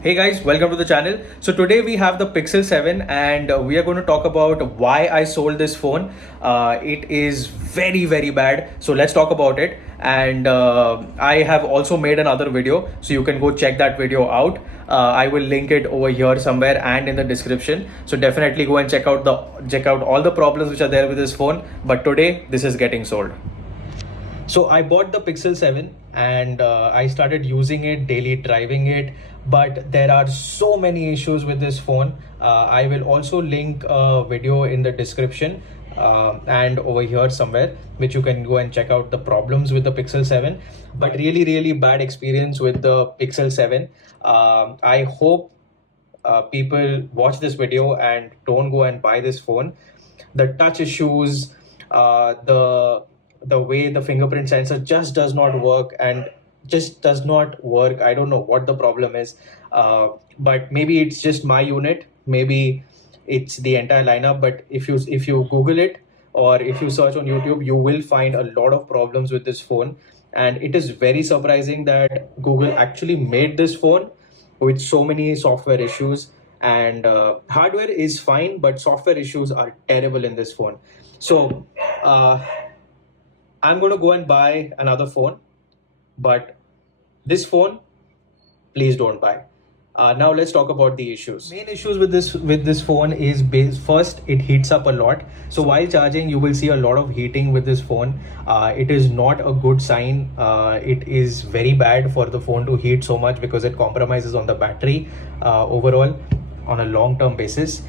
Hey guys, welcome to the channel. So today we have the Pixel 7 and we are going to talk about why I sold this phone. It is very bad. So let's talk about it. And I have also made another video, so you can go check that video out. I will link it over here somewhere and in the description. So definitely go and check out all the problems which are there with this phone. But today this is getting sold. So I bought the Pixel 7 and I started using it daily, driving it, but there are so many issues with this phone. I will also link a video in the description and over here somewhere, which you can go and check out the problems with the Pixel 7. But really bad experience with the Pixel 7. I hope people watch this video and don't go and buy this phone. The touch issues, the way the fingerprint sensor just does not work and just does not work. I don't know what the problem is, but maybe it's just my unit, maybe it's the entire lineup. But if you Google it or if you search on YouTube, you will find a lot of problems with this phone. And it is very surprising that Google actually made this phone with so many software issues. And hardware is fine, but software issues are terrible in this phone. So I'm going to go and buy another phone, but this phone, please don't buy. Now let's talk about the issues. Main issues with this phone is first, it heats up a lot. So while charging, you will see a lot of heating with this phone. It is not a good sign. It is very bad for the phone to heat so much because it compromises on the battery overall on a long-term basis.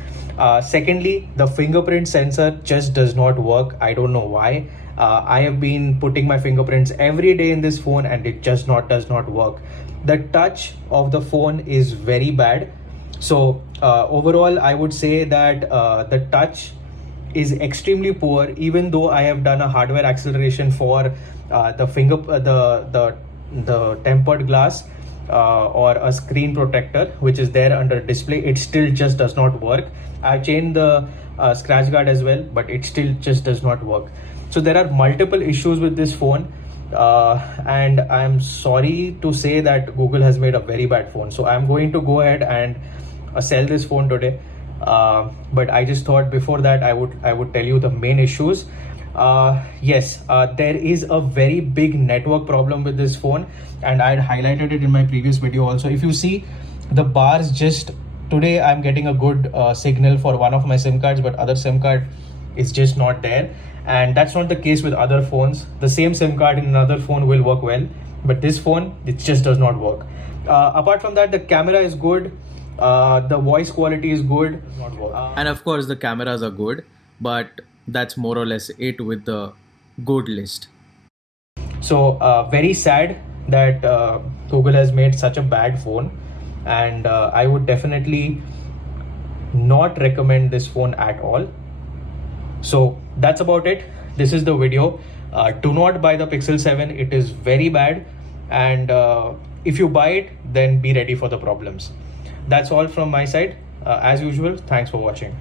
Secondly, the fingerprint sensor just does not work. I don't know why. I have been putting my fingerprints every day in this phone and it just does not work. The touch of the phone is very bad. So overall, I would say that the touch is extremely poor, even though I have done a hardware acceleration for the tempered glass or a screen protector which is there under display. It still just does not work. I changed the scratch guard as well, but it still just does not work. So there are multiple issues with this phone, and I'm sorry to say that Google has made a very bad phone. So I'm going to go ahead and sell this phone today. But I just thought before that I would tell you the main issues. Yes, there is a very big network problem with this phone, and I had highlighted it in my previous video also. If you see the bars, just today I'm getting a good signal for one of my SIM cards, but other SIM card is just not there. And that's not the case with other phones. The same SIM card in another phone will work well, but this phone, it just does not work. Apart from that, the camera is good. The voice quality is good. And of course the cameras are good, but that's more or less it with the good list. So very sad that Google has made such a bad phone, and I would definitely not recommend this phone at all. So that's about it. This is the video. Do not buy the Pixel 7. It is very bad, and if you buy it, then be ready for the problems. That's all from my side. As usual, thanks for watching.